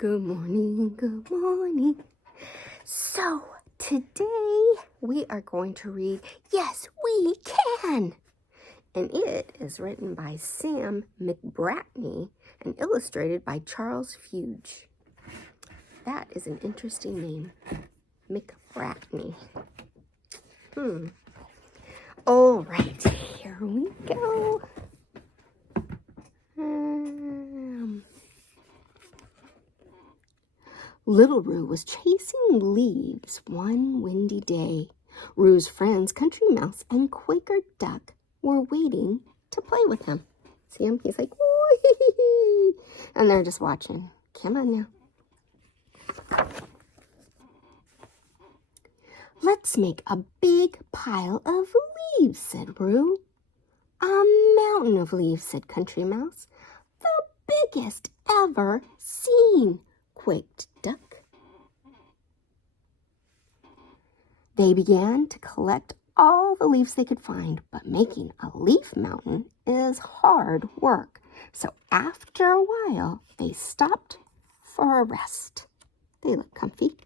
Good morning, good morning. So, today we are going to read Yes, We Can. And it is written by Sam McBratney and illustrated by Charles Fuge. That is an interesting name, McBratney. All right, here we go. Little Roo was chasing leaves one windy day. Roo's friends, Country Mouse and Quaker Duck, were waiting to play with him. See him? He's like, woo-hee-hee-hee. And they're just watching. Come on now. Let's make a big pile of leaves, said Roo. A mountain of leaves, said Country Mouse. The biggest ever seen, quaked Duck. They began to collect all the leaves they could find, but making a leaf mountain is hard work. So after a while, they stopped for a rest. They look comfy.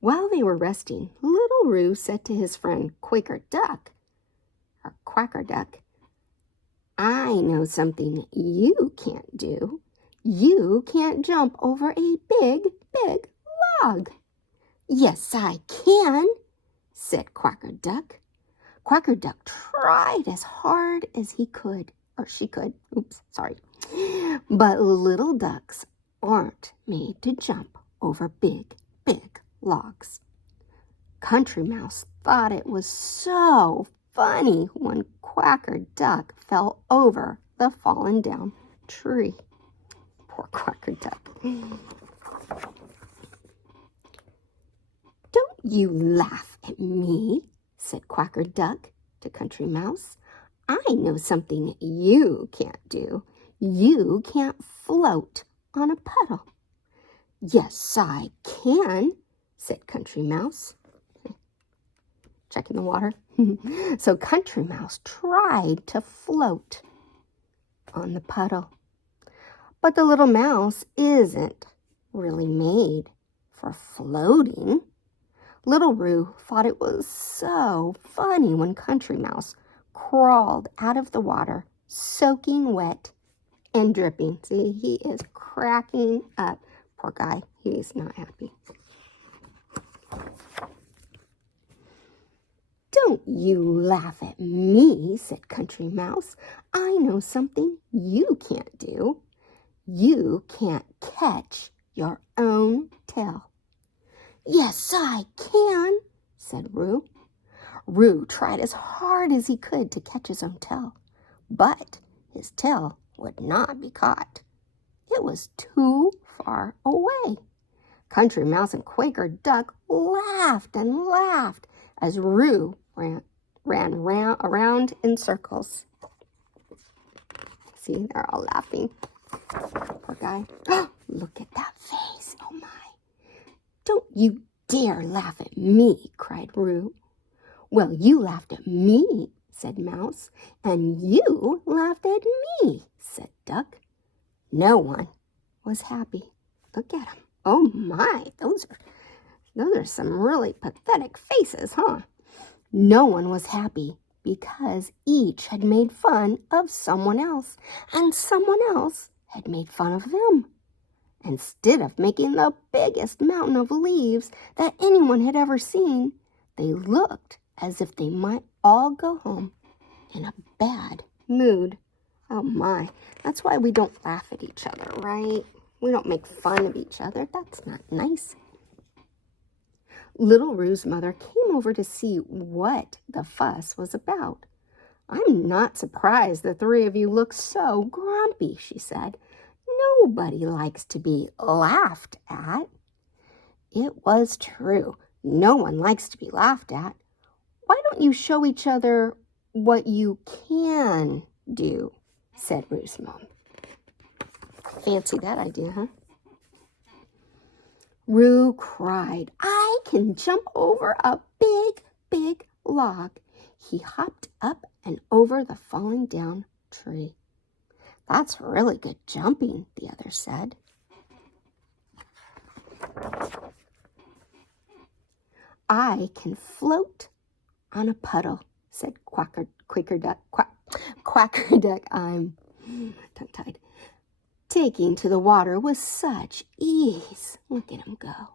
While they were resting, Little Roo said to his friend Quaker Duck, or Quacker Duck, I know something you can't do. You can't jump over a big log. Yes, I can, said Quacker Duck. Quacker Duck tried as hard as he could, or she could. Oops, sorry. But little ducks aren't made to jump over big logs. Country Mouse thought it was so funny when Quacker Duck fell over the fallen down tree. Poor Quacker Duck. Don't you laugh at me, said Quacker Duck to Country Mouse. I know something you can't do. You can't float on a puddle. Yes, I can, said Country Mouse. Checking the water. So Country Mouse tried to float on the puddle. But the little mouse isn't really made for floating. Little Roo thought it was so funny when Country Mouse crawled out of the water, soaking wet and dripping. See, he is cracking up. Poor guy, he's not happy. Don't you laugh at me, said Country Mouse. I know something you can't do. You can't catch your own tail. Yes, I can, said Roo. Roo tried as hard as he could to catch his own tail, but his tail would not be caught. It was too far away. Country Mouse and Quaker Duck laughed and laughed as Roo ran around in circles. See, they're all laughing. Poor guy. Look at that face. Oh, my. Don't you dare laugh at me, cried Roo. Well, you laughed at me, said Mouse. And you laughed at me, said Duck. No one was happy. Look at them. Oh, my. Those are some really pathetic faces, huh? No one was happy because each had made fun of someone else, and someone else had made fun of them. Instead of making the biggest mountain of leaves that anyone had ever seen, they looked as if they might all go home in a bad mood. Oh my, that's why we don't laugh at each other, right? We don't make fun of each other. That's not nice. Little Roo's mother came over to see what the fuss was about. I'm not surprised the three of you look so grumpy, she said. Nobody likes to be laughed at. It was true. No one likes to be laughed at. Why don't you show each other what you can do, said Roo's mom. Fancy that idea, huh? Roo cried, I can jump over a big log. He hopped up and over the falling down tree. That's really good jumping, the other said. I can float on a puddle, said Quacker Duck. Quacker Duck, I'm tongue-tied. Taking to the water with such ease. Look at him go.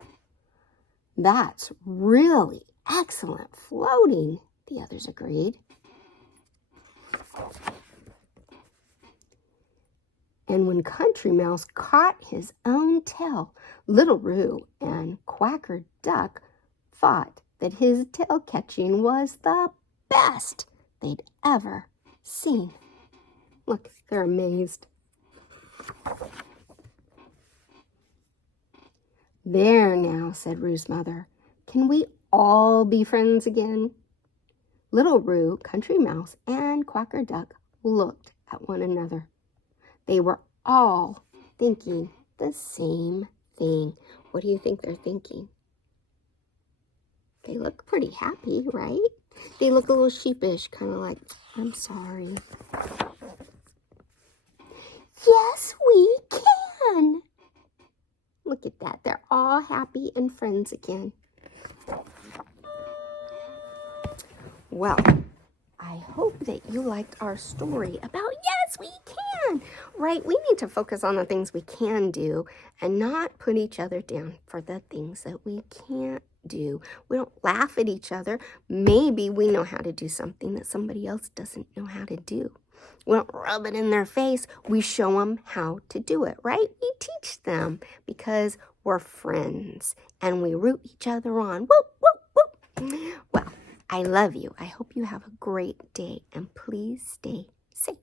That's really excellent floating, the others agreed. And when Country Mouse caught his own tail, Little Roo and Quacker Duck thought that his tail catching was the best they'd ever seen. Look, they're amazed. There now, said Roo's mother. Can we all be friends again? Little Roo, Country Mouse, and Quacker Duck looked at one another. They were all thinking the same thing. What do you think they're thinking? They look pretty happy, right? They look a little sheepish, kind of like, I'm sorry. Yes, we can. Look at that. They're all happy and friends again. Well, I hope that you liked our story about yes, we can. Right? We need to focus on the things we can do and not put each other down for the things that we can't do. We don't laugh at each other. Maybe we know how to do something that somebody else doesn't know how to do. We don't rub it in their face. We show them how to do it, right? We teach them because we're friends and we root each other on. Whoop, whoop, whoop. Well, I love you. I hope you have a great day and please stay safe.